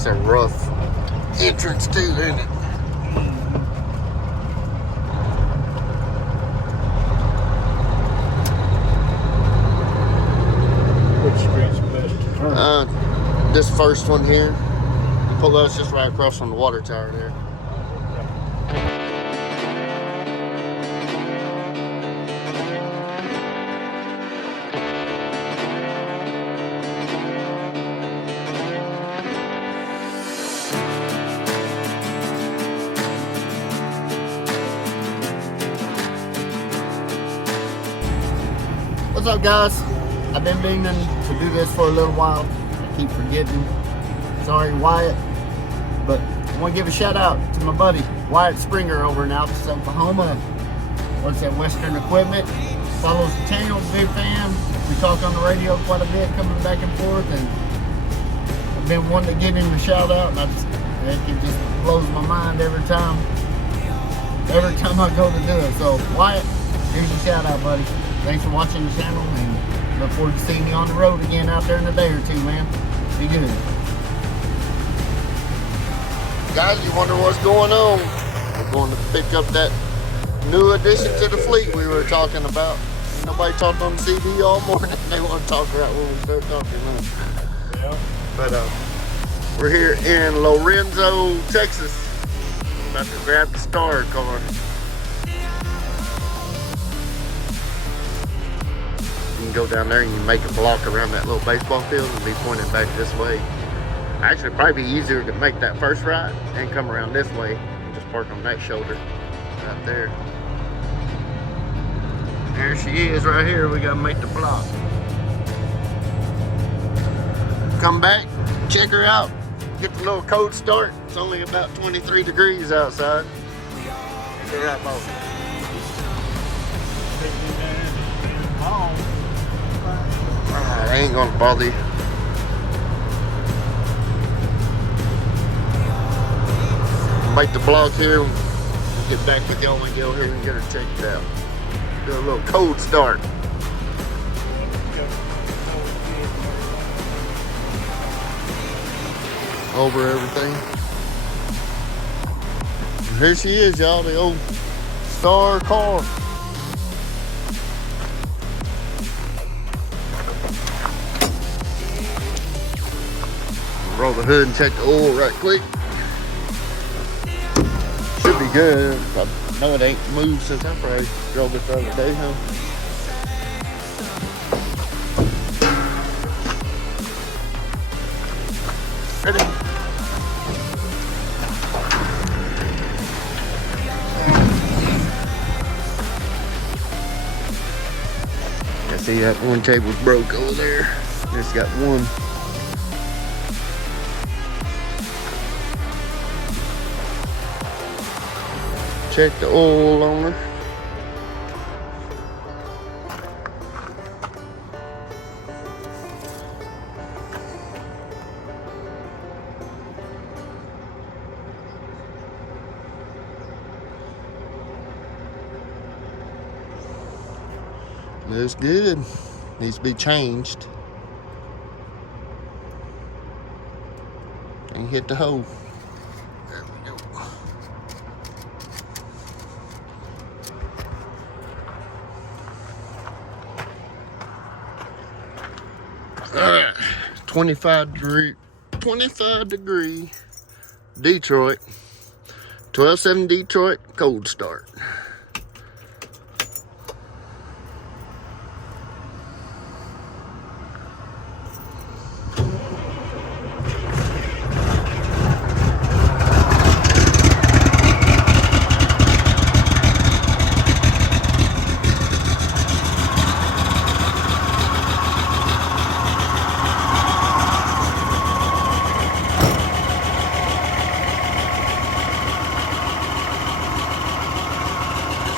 It's a rough entrance too, isn't it? Which street's best to turn? This first one here. You pull us just right across from the water tower there. What's up, guys? I've been meaning to do this for a little while. I keep forgetting. Sorry, Wyatt. But I want to give a shout out to my buddy Wyatt Springer over in Altus, Oklahoma. Works at Western Equipment. Follows the channel, big fan. We talk on the radio quite a bit, coming back and forth, and I've been wanting to give him a shout out, and it just blows my mind every time I go to do it. So Wyatt, here's your shout out, buddy. Thanks for watching the channel, and look forward to seeing you on the road again out there in a day or two, man. Be good. Guys, you wonder what's going on? We're going to pick up that new addition to the fleet we were talking about. Nobody talked on the CD all morning. They want to talk right when we start talking. Yeah. But we're here in Lorenzo, Texas. I'm about to grab the Star car. You can go down there and you make a block around that little baseball field and be pointing back this way. Actually, it'd probably be easier to make that first right and come around this way and just park on that shoulder right there. There she is right here. We gotta make the block. Come back, check her out, get the little cold start. It's only about 23 degrees outside. Check her out, boss. I ain't gonna bother you. Make the block here. We'll get back with y'all and go here and get her checked out. Do a little cold start. Over everything. And here she is, y'all, the old Star car. Roll the hood and check the oil right quick. Should be good. I know it ain't moved since I probably drove it the other day, huh? Ready? I see that one cable's broke over there. Just got one. Check the oil on her. Looks good. Needs to be changed. And hit the hole. There we go. Alright, 25 degree Detroit, 12.7 Detroit, cold start.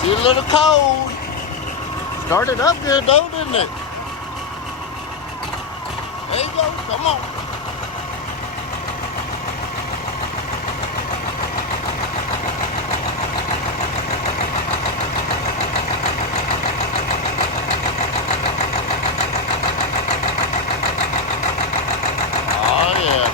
She's a little cold. Started up good though, didn't it? There you go, come on. Oh yeah.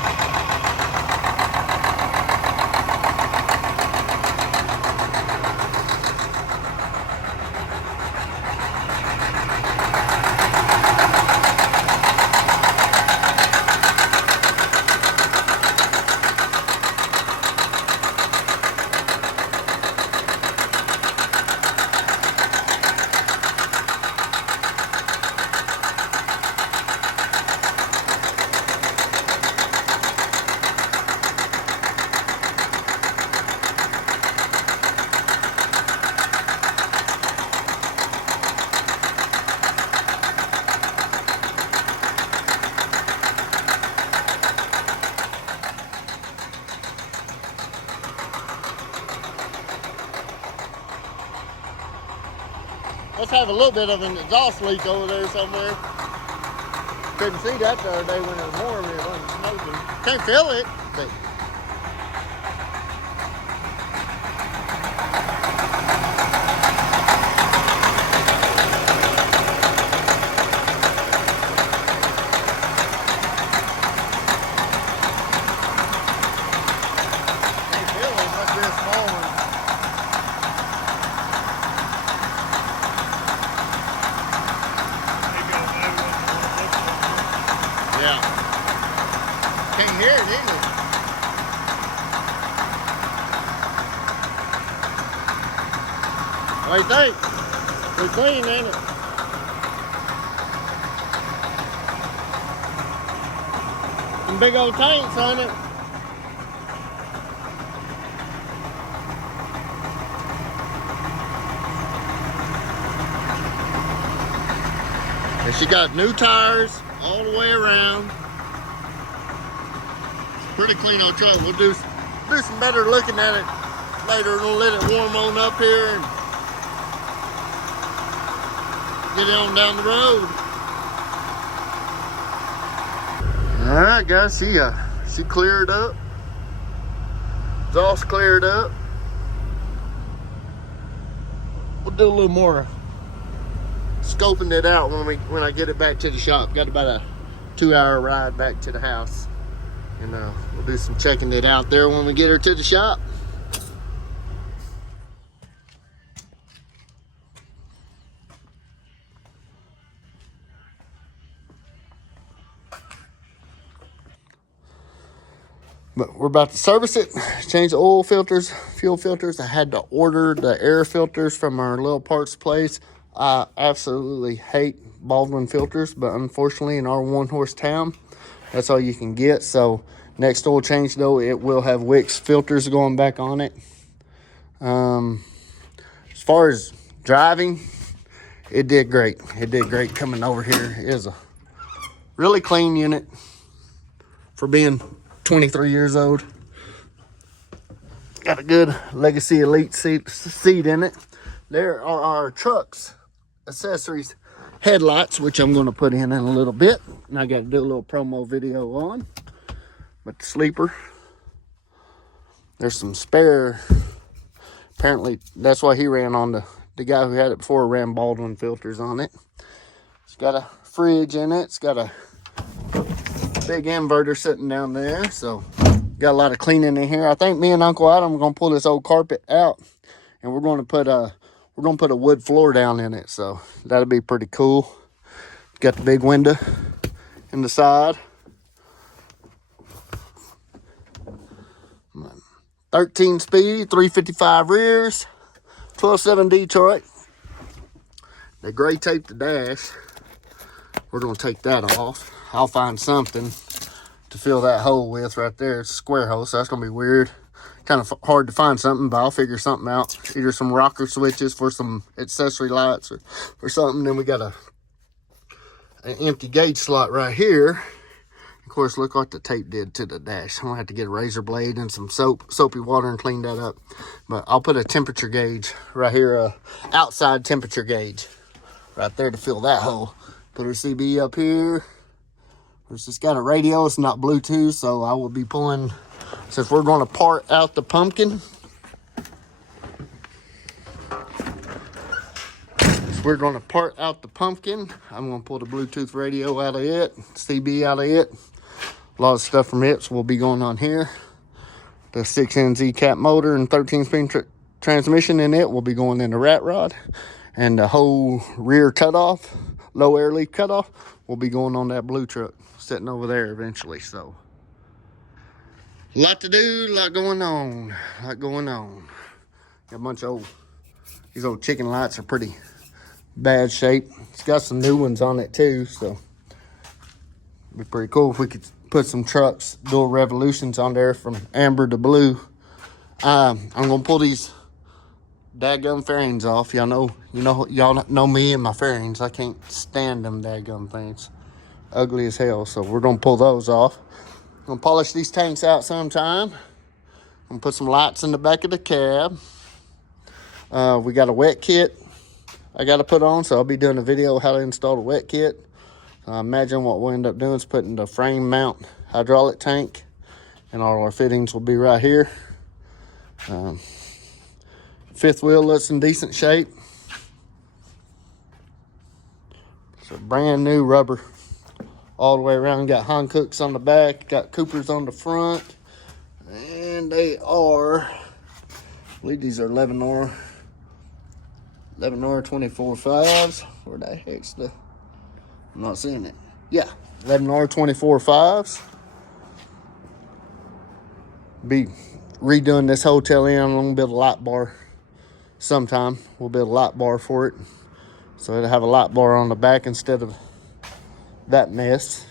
must have a little bit of an exhaust leak over there somewhere. Couldn't see that the other day when it was warm. It wasn't smoking. Can't feel it, but can't hear it either. What do you think? Pretty clean, ain't it? Some big old tanks on it. And she got new tires all the way around. Pretty clean old truck. We'll do some better looking at it later. We'll let it warm on up here and get it on down the road. All right, guys. She cleared up. Exhaust cleared up. We'll do a little more scoping it out when I get it back to the shop. Got about a 2-hour ride back to the house. And we'll do some checking it out there when we get her to the shop. But we're about to service it, change the oil filters, fuel filters. I had to order the air filters from our little parts place. I absolutely hate Baldwin filters, but unfortunately in our 1-horse town, that's all you can get. So next oil change though, it will have Wix filters going back on it. As far as driving, it did great. It did great coming over here. It is a really clean unit for being 23 years old. Got a good Legacy Elite seat in it. There are our truck's accessories headlights, which I'm going to put in a little bit. And I got to do a little promo video on. But the sleeper, there's some spare. Apparently, that's why he ran on the guy who had it before ran Baldwin filters on it. It's got a fridge in it. It's got a big inverter sitting down there. So, got a lot of cleaning in here. I think me and Uncle Adam are going to pull this old carpet out. And we're going to put a wood floor down in it. So, that'll be pretty cool. Got the big window in the side. 13 speed, 355 rears, 12.7 Detroit. They gray taped the dash. We're going to take that off. I'll find something to fill that hole with right there. It's a square hole, so that's going to be weird. Kind of hard to find something, but I'll figure something out. Either some rocker switches for some accessory lights or something. Then we got an empty gauge slot right here. Of course, look what the tape did to the dash. I'm going to have to get a razor blade and some soapy water and clean that up. But I'll put a temperature gauge right here, outside temperature gauge right there to fill that hole. Put our CB up here. It's just got a radio. It's not Bluetooth, so I will be pulling, since we're going to part out the pumpkin. We're going to part out the pumpkin. I'm going to pull the Bluetooth radio out of it, CB out of it. A lot of stuff from it will be going on here. The 6NZ cap motor and 13-speed transmission in it will be going in the rat rod. And the whole rear cutoff, low air leak cutoff, will be going on that blue truck sitting over there eventually. So, a lot to do, a lot going on. Got a bunch of these old chicken lights are pretty bad shape. It's got some new ones on it too, so it'd be pretty cool if we could put some trucks dual revolutions on there from amber to blue. I'm gonna pull these dadgum fairings off. Y'all know me and my fairings. I can't stand them dadgum things. Ugly as hell. So we're gonna pull those off. I'm gonna polish these tanks out sometime. I'm gonna put some lights in the back of the cab. We got a wet kit I got to put on, so I'll be doing a video how to install the wet kit. I imagine what we'll end up doing is putting the frame mount hydraulic tank, and all our fittings will be right here. Fifth wheel looks in decent shape. It's a brand new rubber all the way around. Got Hankooks on the back, got Coopers on the front, and they are, I believe these are 11R 24.5s. Where the heck's the, I'm not seeing it. Yeah, 11R 24.5s. Be redoing this hotel in. I'm gonna build a light bar sometime. We'll build a light bar for it, so it'll have a light bar on the back instead of that mess.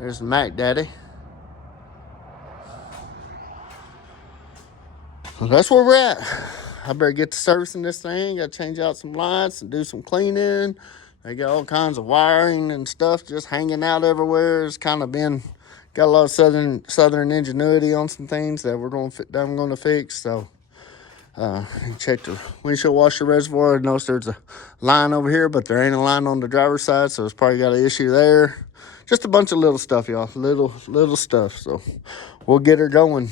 There's the Mac Daddy. Well, that's where we're at. I better get to servicing this thing. Got to change out some lights and do some cleaning. They got all kinds of wiring and stuff just hanging out everywhere. It's kind of been, got a lot of southern ingenuity on some things that I'm going to fix. So check the windshield washer reservoir. I noticed there's a line over here, but there ain't a line on the driver's side, so it's probably got an issue there. Just a bunch of little stuff, y'all. Little stuff. So we'll get her going.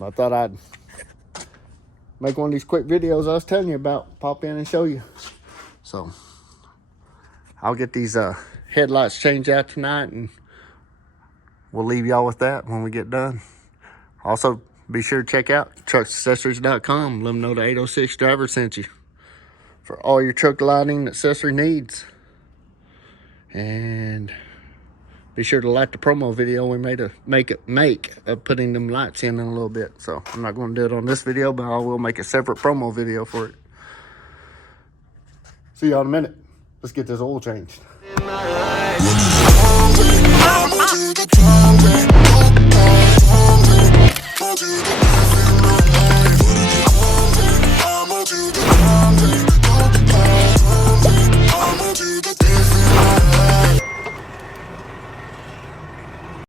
I thought I'd make one of these quick videos I was telling you about, pop in and show you. So I'll get these headlights changed out tonight, and we'll leave y'all with that when we get done. Also, be sure to check out trucksaccessories.com. Let them know the 806 driver sent you for all your truck lighting accessory needs. And be sure to like the promo video we made of putting them lights in a little bit. So I'm not going to do it on this video, but I will make a separate promo video for it. See y'all in a minute. Let's get this oil changed.